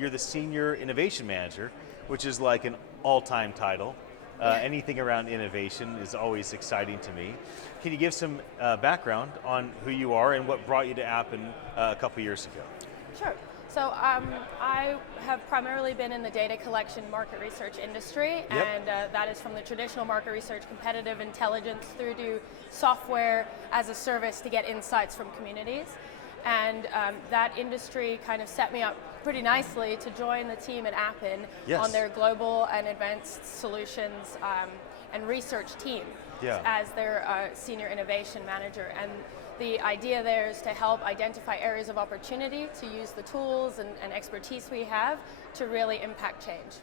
you're the Senior Innovation Manager, which is like an all-time title. Anything around innovation is always exciting to me. Can you give some background on who you are and what brought you to Appen a couple years ago? Sure. So I have primarily been in the data collection market research industry, and that is from the traditional market research, competitive intelligence, through to software as a service to get insights from communities. And that industry kind of set me up pretty nicely to join the team at Appen on their global and advanced solutions and research team as their Senior Innovation Manager. And the idea there is to help identify areas of opportunity, to use the tools and expertise we have to really impact change.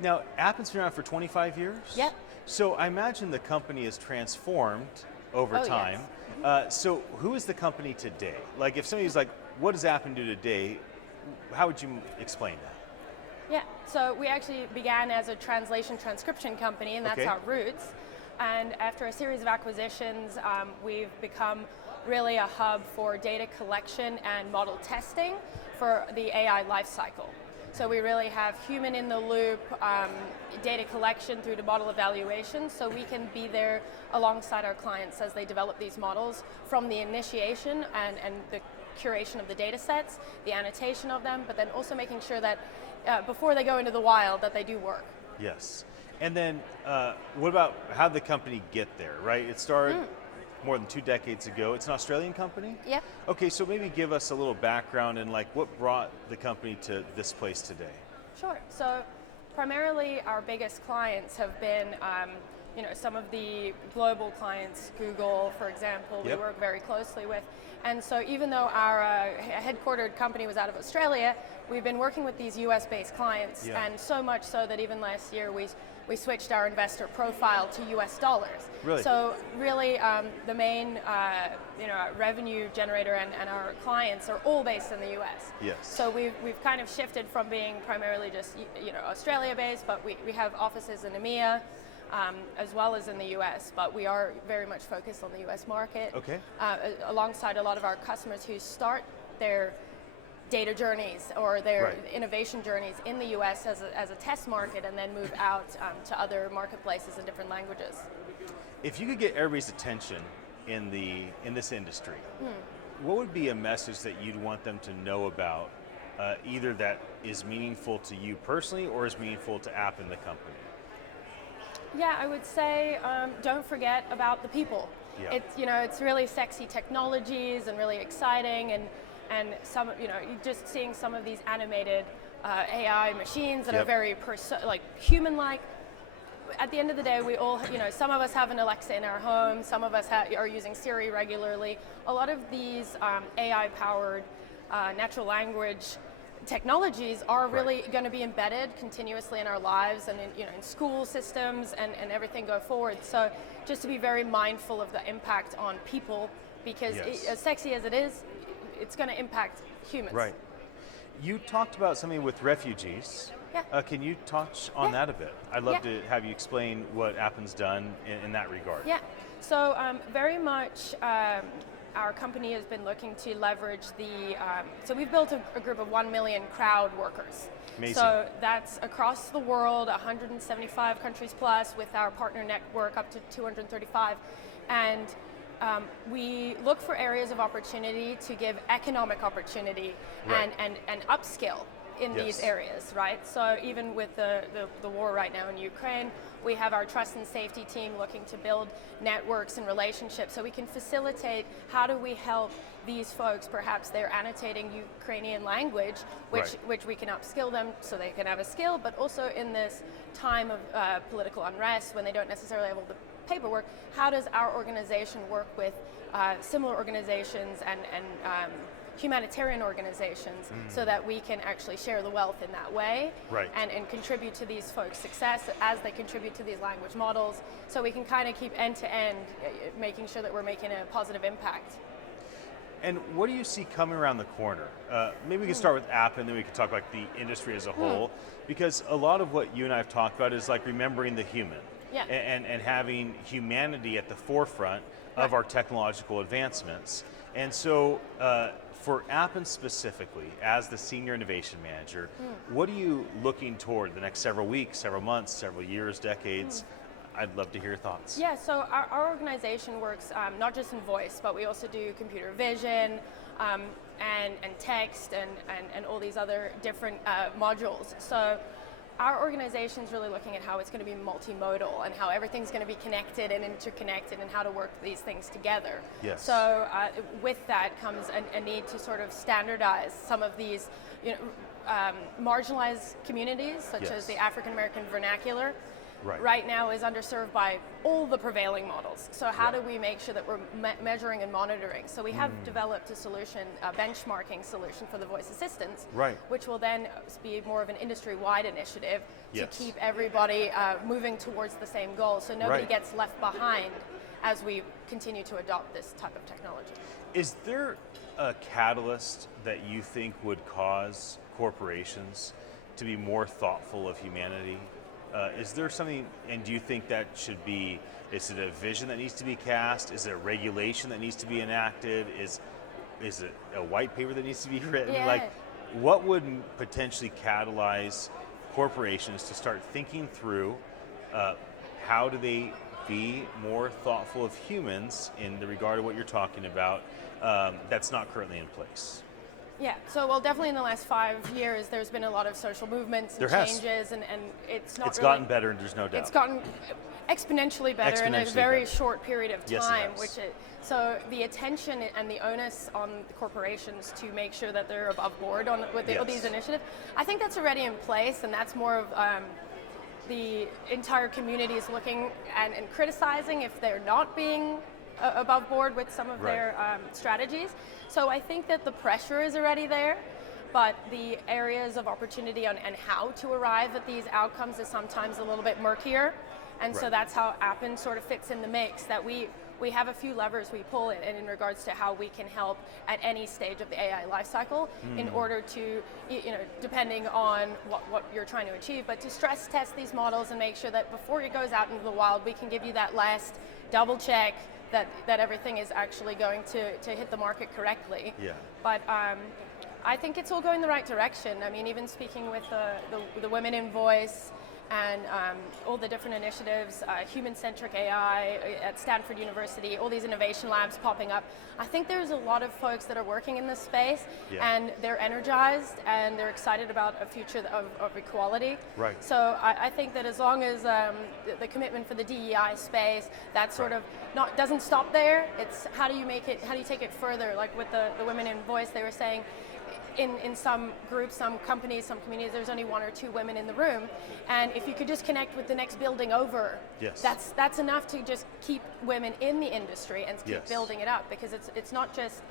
Now, Appen's been around for 25 years? Yep. So I imagine the company has transformed over time. Yes. So who is the company today? Like if somebody's like, what does Appen do today? How would you explain that? Yeah, so we actually began as a translation transcription company, and that's our roots. And after a series of acquisitions, we've become really a hub for data collection and model testing for the AI lifecycle. So we really have human in the loop data collection through to model evaluation, so we can be there alongside our clients as they develop these models from the initiation and the curation of the data sets, the annotation of them, but then also making sure that before they go into the wild that they do work. Yes. And then what about how did the company get there, right? It started more than 2 decades ago. It's an Australian company? Yep. Okay, so maybe give us a little background and like what brought the company to this place today? Sure. So primarily our biggest clients have been some of the global clients, Google, for example, we work very closely with. And so even though our headquartered company was out of Australia, we've been working with these US-based clients, and so much so that even last year we switched our investor profile to US dollars. Really? So really the main revenue generator and our clients are all based in the US. Yes. So we've kind of shifted from being primarily just Australia-based, but we have offices in EMEA, as well as in the US, but we are very much focused on the US market. Okay. Alongside a lot of our customers who start their data journeys or their innovation journeys in the US as a test market and then move out to other marketplaces in different languages. If you could get everybody's attention in this industry, what would be a message that you'd want them to know about, either that is meaningful to you personally or is meaningful to Appen, the company? Yeah, I would say don't forget about the people. Yeah. It's really sexy technologies and really exciting, and some just seeing some of these animated AI machines that are very human-like. At the end of the day, we all some of us have an Alexa in our home, some of us are using Siri regularly. A lot of these AI-powered natural language technologies are really going to be embedded continuously in our lives and in school systems and everything go forward. So just to be very mindful of the impact on people, because as sexy as it is, it's going to impact humans. Right. You talked about something with refugees. Yeah. Can you touch on that a bit? I'd love to have you explain what Appen's done in that regard. Yeah. So very much our company has been looking to leverage so we've built a group of 1 million crowd workers. Amazing. So that's across the world, 175 countries plus, with our partner network up to 235. And we look for areas of opportunity to give economic opportunity and upskill in these areas, right? So even with the war right now in Ukraine, we have our trust and safety team looking to build networks and relationships so we can facilitate how do we help these folks, perhaps they're annotating Ukrainian language, which we can upskill them so they can have a skill, but also in this time of political unrest when they don't necessarily have all the paperwork, how does our organization work with similar organizations and humanitarian organizations so that we can actually share the wealth in that way and contribute to these folks' success as they contribute to these language models, so we can kind of keep end to end making sure that we're making a positive impact. And what do you see coming around the corner? Maybe we can start with Appen, then we can talk about the industry as a whole, because a lot of what you and I have talked about is like remembering the human and having humanity at the forefront of our technological advancements. And so For Appen specifically, as the Senior Innovation Manager, what are you looking toward the next several weeks, several months, several years, decades? I'd love to hear your thoughts. Yeah, so our organization works not just in voice, but we also do computer vision and text and all these other different modules. So our organization is really looking at how it's going to be multimodal and how everything's going to be connected and interconnected and how to work these things together. Yes. So with that comes a need to sort of standardize some of these marginalized communities, such as the African American vernacular. Right now is underserved by all the prevailing models. So how do we make sure that we're measuring and monitoring? So we have developed a solution, a benchmarking solution for the voice assistants, which will then be more of an industry-wide initiative to keep everybody moving towards the same goal, so nobody gets left behind as we continue to adopt this type of technology. Is there a catalyst that you think would cause corporations to be more thoughtful of humanity? Is there something, and do you think that should be, is it a vision that needs to be cast? Is it a regulation that needs to be enacted? Is it a white paper that needs to be written? Yeah. Like, what would potentially catalyze corporations to start thinking through how do they be more thoughtful of humans in the regard of what you're talking about that's not currently in place? Yeah, so well, definitely in the last 5 years, there's been a lot of social movements and changes, and it's not. It's really gotten better, there's no doubt. It's gotten exponentially better in a very short period of time. So the attention and the onus on the corporations to make sure that they're above board with all these initiatives, I think that's already in place, and that's more of the entire community is looking and criticizing if they're not being above board with some of their strategies. So I think that the pressure is already there, but the areas of opportunity and how to arrive at these outcomes is sometimes a little bit murkier. And so that's how Appen sort of fits in the mix, that we have a few levers we pull in regards to how we can help at any stage of the AI lifecycle in order to, depending on what you're trying to achieve, but to stress test these models and make sure that before it goes out into the wild, we can give you that last double check that everything is actually going to hit the market correctly. But I think it's all going the right direction. I mean, even speaking with the Women in Voice and all the different initiatives, human-centric AI at Stanford University, all these innovation labs popping up. I think there's a lot of folks that are working in this space, and they're energized and they're excited about a future of equality. So I think that as long as the commitment for the DEI space, that sort of doesn't stop there. It's how do you take it further? Like with the Women in Voice, they were saying, in some groups, some companies, some communities, there's only 1 or 2 women in the room, and if you could just connect with the next building over, that's enough to just keep women in the industry and keep building it up, because it's not just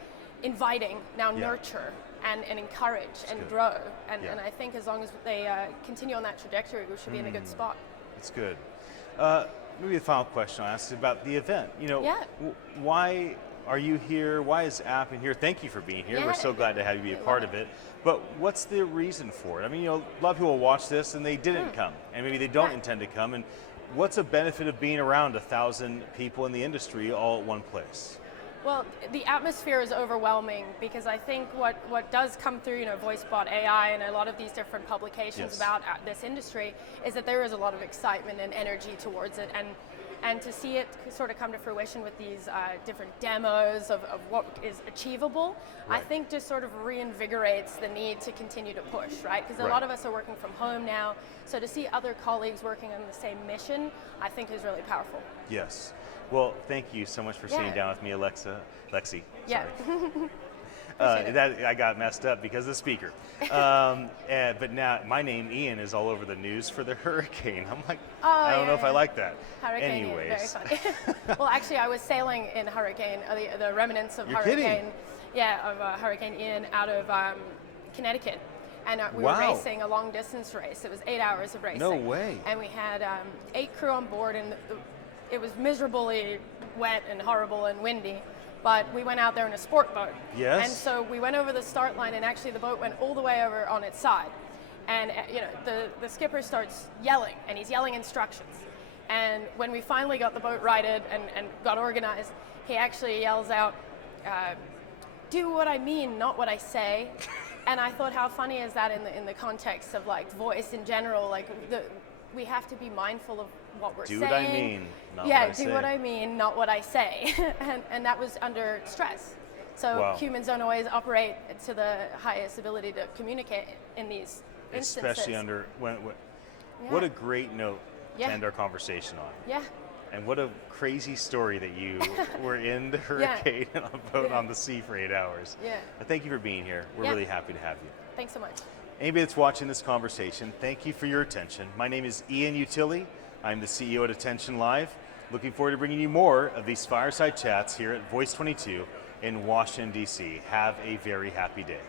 inviting, now nurture and encourage and grow, and I think as long as they continue on that trajectory, we should be in a good spot. That's good. Maybe the final question I'll ask is about the event. Why are you here? Why is Appen here? Thank you for being here. We're so glad to have you be a part of it. But what's the reason for it? I mean, a lot of people watch this and they didn't come, and maybe they don't intend to come. And what's a benefit of being around 1,000 people in the industry all at one place? Well, the atmosphere is overwhelming, because I think what does come through, VoiceBot AI and a lot of these different publications about this industry is that there is a lot of excitement and energy towards it, and to see it sort of come to fruition with these different demos of what is achievable, I think just sort of reinvigorates the need to continue to push, right? Because a lot of us are working from home now, so to see other colleagues working on the same mission, I think is really powerful. Yes. Well, thank you so much for sitting down with me, Alexi. Yeah. That I got messed up because of the speaker. But now my name, Ian, is all over the news for the hurricane. I'm like, I don't know if I like that. Hurricane Anyways. Ian, very funny. Well, actually, I was sailing in Hurricane, the remnants of You're Hurricane. Kidding. Yeah, of Hurricane Ian out of Connecticut. And we were racing a long distance race. It was 8 hours of racing. No way. And we had 8 crew on board, and it was miserably wet and horrible and windy. But we went out there in a sport boat. Yes. And so we went over the start line, and actually the boat went all the way over on its side. And the skipper starts yelling, and he's yelling instructions. And when we finally got the boat righted and got organized, he actually yells out, do what I mean, not what I say. And I thought, how funny is that in the context of like voice in general? Like we have to be mindful of what we're saying. Do what I mean, not yeah, what I say. do what I mean, not what I say. and that was under stress. So Wow. humans don't always operate to the highest ability to communicate in these instances. Especially under when Yeah. what a great note Yeah. to end our conversation on. Yeah. And what a crazy story that you were in the hurricane on a boat on the sea for 8 hours. Yeah. But thank you for being here. We're Yeah. really happy to have you. Thanks so much. Anybody that's watching this conversation, thank you for your attention. My name is Ian Utile. I'm the CEO at attn.live. Looking forward to bringing you more of these fireside chats here at Voice 22 in Washington, D.C. Have a very happy day.